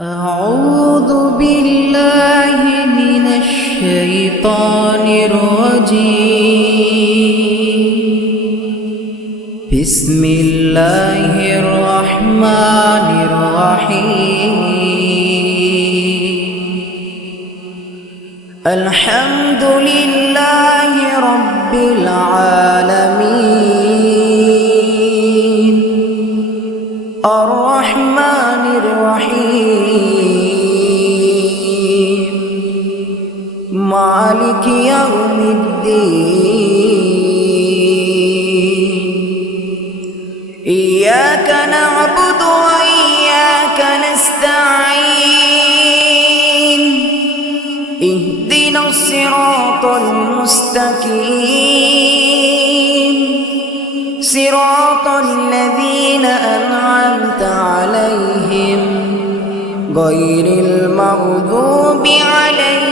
أعوذ بالله من الشيطان الرجيم. بسم الله الرحمن الرحيم. الحمد لله رب العالمين الرحمن الرحيم مالك يوم الدين. إياك نعبد وإياك نستعين. اهدنا الصراط المستقيم صراط الذين أنعمت عليهم غير المغضوب عليهم